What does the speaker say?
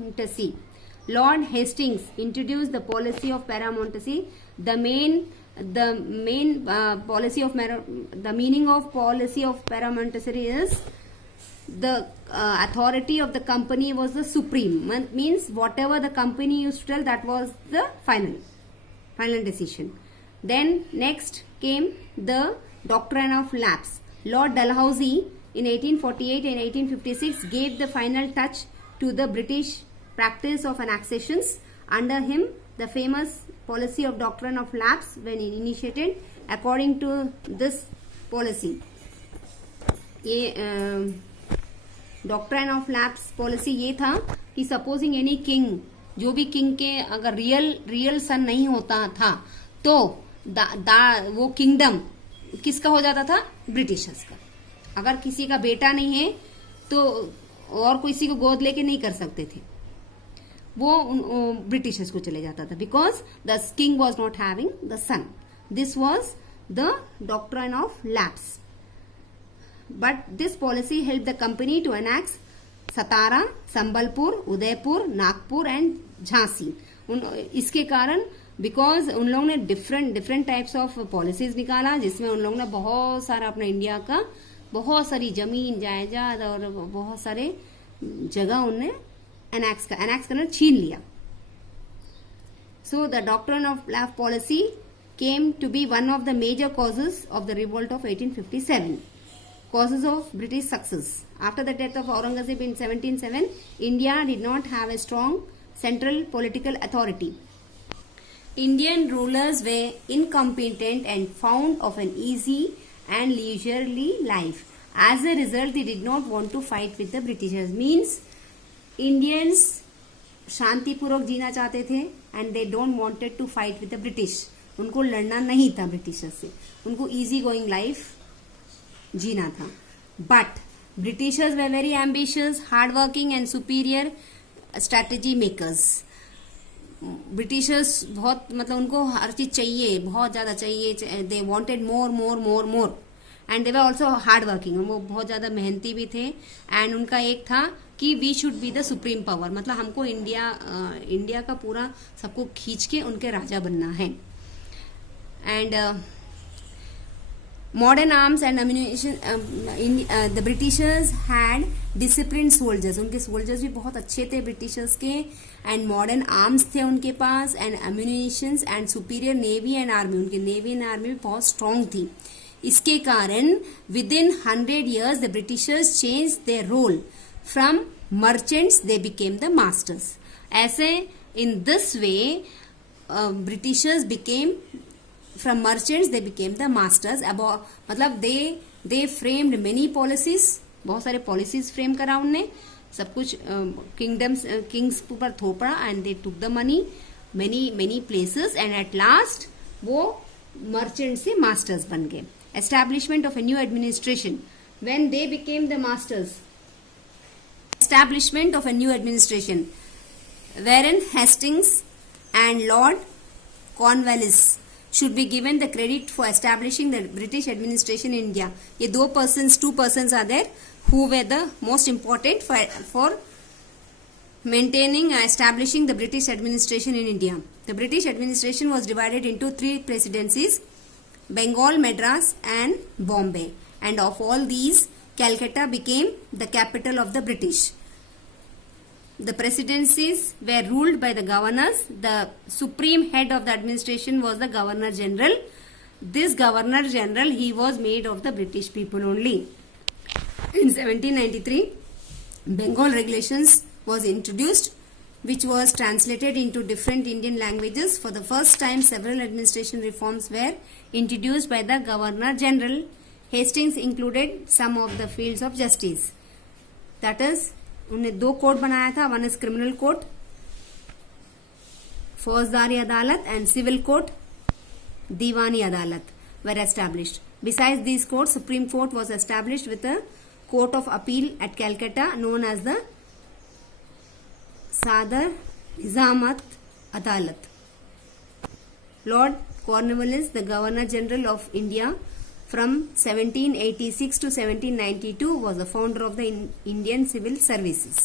paramountcy. Lord Hastings introduced the policy of paramountcy. The meaning of policy of paramountcy is the authority of the company was the supreme. Means whatever the company used to tell, that was the final decision. Then next came the doctrine of lapse. Lord Dalhousie in 1848 and 1856 gave the final touch to the British practice of annexations. Under him, the famous policy of doctrine of lapse when initiated. According to this policy, ये doctrine of lapse policy ये था कि supposing any king, जो भी king के अगर real सन नहीं होता था तो वो किंगडम किसका हो जाता था? ब्रिटिशर्स का. अगर किसी का बेटा नहीं है तो और किसी को गोद लेके नहीं कर सकते थे, वो ब्रिटिशर्स को चले जाता था, because the king was not having the son. This was the doctrine of lapse. But this policy helped the company to annex Satara, Sambalpur, Udaipur, Nagpur and Jhansi. इसके कारण बिकॉज उन लोगों ने डिफरेंट टाइप्स ऑफ पॉलिसीज निकाला, जिसमें उन लोगों ने बहुत सारा अपना इंडिया का बहुत सारी जमीन जायदाद और बहुत सारे जगह उनने एनेक्स करना छीन लिया. So the doctrine of lapse policy came to be one of the major causes of the revolt of 1857. Causes of British success. After the death of Aurangzeb in 1707, India did not have a strong central political authority. Indian rulers were incompetent and fond of an easy and leisurely life. As a result, they did not want to fight with the Britishers. Means Indians शांतिपूर्वक जीना चाहते थे and they don't wanted to fight with the British. उनको लड़ना नहीं था Britishers से, उनको easy going life जीना था. But Britishers way very ambitious, hard working and superior strategy makers. Britishers बहुत मतलब उनको हर चीज चाहिए, बहुत ज्यादा चाहिए. They wanted more and they were also hard working. वो बहुत ज्यादा मेहनती भी थे. एंड उनका एक था कि we should be the supreme power, मतलब हमको इंडिया का पूरा सबको खींच के उनके राजा बनना है. And modern arms and ammunition, the Britishers had disciplined soldiers. उनके soldiers भी बहुत अच्छे थे ब्रिटिशर्स के. and modern arms थे उनके पास, and ammunitions and superior navy and army. उनके navy and army भी बहुत strong थी. इसके कारण within 100 years the Britishers changed their role. From merchants they became the masters. ऐसे in this way Britishers became from merchants they became the masters. About मतलब they framed many policies, बहुत सारे policies frame करा उनने, सब कुछ kings पर थोपड़ा, and they took the money many places, and at last वो merchants से masters बन गए. Establishment of a new administration. When they became the masters, establishment of a new administration, Warren Hastings and Lord Cornwallis should be given the credit for establishing the British administration in India. ये two persons are there who were the most important for maintaining and establishing the British administration in India. The British administration was divided into 3 presidencies: Bengal, Madras and Bombay. And of all these, Calcutta became the capital of the British. The presidencies were ruled by the governors. The supreme head of the administration was the Governor General. This Governor General, he was made of the British people only. In 1793, Bengal Regulations was introduced, which was translated into different Indian languages. For the first time, several administration reforms were introduced by the Governor General. Hastings included some of the fields of justice. That is, उन्हें 2 code बनाया था. One is criminal code, फौजदारी अदालत, and civil code, दीवानी अदालत were established. Besides these courts, Supreme Court was established with a court of appeal at Calcutta known as the Sadar Nizamat Adalat. Lord Cornwallis, the Governor General of India from 1786 to 1792, was the founder of the Indian Civil Services.